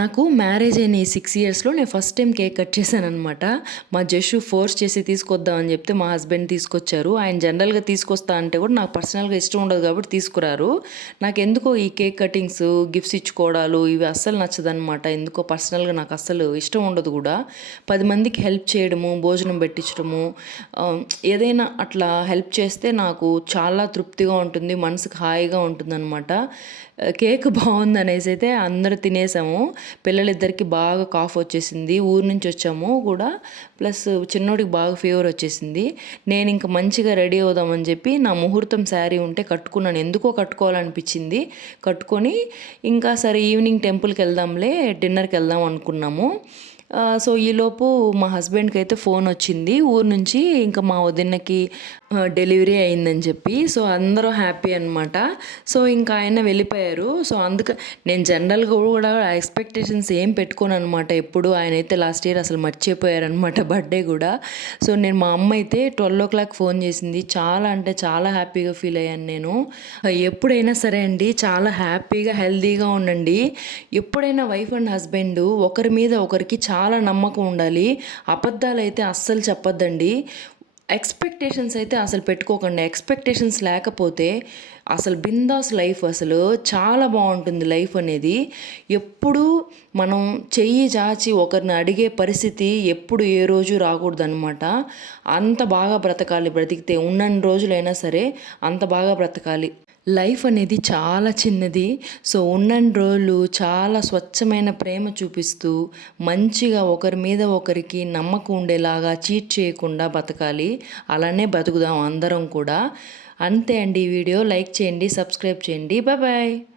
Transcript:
నాకు మ్యారేజ్ అయిన ఈ సిక్స్ ఇయర్స్లో నేను ఫస్ట్ టైం కేక్ కట్ చేశాను అనమాట మా జస్సు ఫోర్స్ చేసి తీసుకొద్దామని చెప్తే మా హస్బెండ్ తీసుకొచ్చారు. ఆయన జనరల్గా తీసుకొస్తా అంటే కూడా నాకు పర్సనల్గా ఇష్టం ఉండదు కాబట్టి తీసుకురారు. నాకు ఎందుకో ఈ కేక్ కటింగ్స్ గిఫ్ట్స్ ఇచ్చుకోవడాలు ఇవి అస్సలు నచ్చదనమాట ఎందుకో పర్సనల్గా నాకు అస్సలు ఇష్టం ఉండదు కూడా. పది మందికి హెల్ప్ చేయడము భోజనం పెట్టించడము ఏదైనా అట్లా హెల్ప్ చేస్తే నాకు చాలా తృప్తిగా ఉంటుంది మనసుకు హాయిగా ఉంటుందన్నమాట. కేక్ బాగుంది అనేసి అయితే అందరూ తినేసాము. పిల్లలిద్దరికి బాగా కాఫ్ వచ్చేసింది. ఊరు నుంచి వచ్చాము కూడా. ప్లస్ చిన్నోడికి బాగా ఫీవర్ వచ్చేసింది. నేను ఇంకా మంచిగా రెడీ అవుదామని చెప్పి నా ముహూర్తం శారీ ఉంటే కట్టుకున్నాను. ఎందుకో కట్టుకోవాలనిపించింది. కట్టుకొని ఇంకా సరే ఈవినింగ్ టెంపుల్కి వెళ్దాంలే డిన్నర్కి వెళ్దాం అనుకున్నాము. సో ఈలోపు మా హస్బెండ్కి అయితే ఫోన్ వచ్చింది. ఊరు నుంచి ఇంకా మా వదినకి డెలివరీ అయిందని చెప్పి సో అందరూ హ్యాపీ అనమాట సో ఇంకా ఆయన వెళ్ళిపోయారు. సో అందుక నేను జనరల్గా కూడా ఎక్స్పెక్టేషన్స్ ఏం పెట్టుకోను అనమాట ఎప్పుడు ఆయన అయితే లాస్ట్ ఇయర్ అసలు మర్చిపోయారనమాట బర్త్డే కూడా. సో నేను మా అమ్మ అయితే ట్వెల్వ్ ఓ క్లాక్ ఫోన్ చేసింది. చాలా అంటే చాలా హ్యాపీగా ఫీల్ అయ్యాను నేను. ఎప్పుడైనా సరే అండి చాలా హ్యాపీగా హెల్తీగా ఉండండి. ఎప్పుడైనా వైఫ్ అండ్ హస్బెండ్ ఒకరి మీద ఒకరికి చాలా చాలా నమ్మకం ఉండాలి. అబద్ధాలు అయితే అస్సలు చెప్పొద్దండి. ఎక్స్పెక్టేషన్స్ అయితే అసలు పెట్టుకోకండి. ఎక్స్పెక్టేషన్స్ లేకపోతే అసలు బిందాస్ లైఫ్ అసలు చాలా బాగుంటుంది లైఫ్ అనేది. ఎప్పుడు మనం చెయ్యి చాచి ఒకరిని అడిగే పరిస్థితి ఎప్పుడు ఏ రోజు రాకూడదనమాట అంత బాగా బ్రతకాలి బ్రతికితే ఉన్నన్ని రోజులైనా సరే అంత బాగా బ్రతకాలి. లైఫ్ అనేది చాలా చిన్నది. సో ఉన్నన్ని రోజులు చాలా స్వచ్ఛమైన ప్రేమ చూపిస్తూ మంచిగా ఒకరి మీద ఒకరికి నమ్మకం ఉండేలాగా చీట్ చేయకుండా బతకాలి. అలానే బతుకుదాం అందరం కూడా. అంతే అండి ఈ వీడియో. లైక్ చేయండి సబ్స్క్రైబ్ చేయండి. బాయ్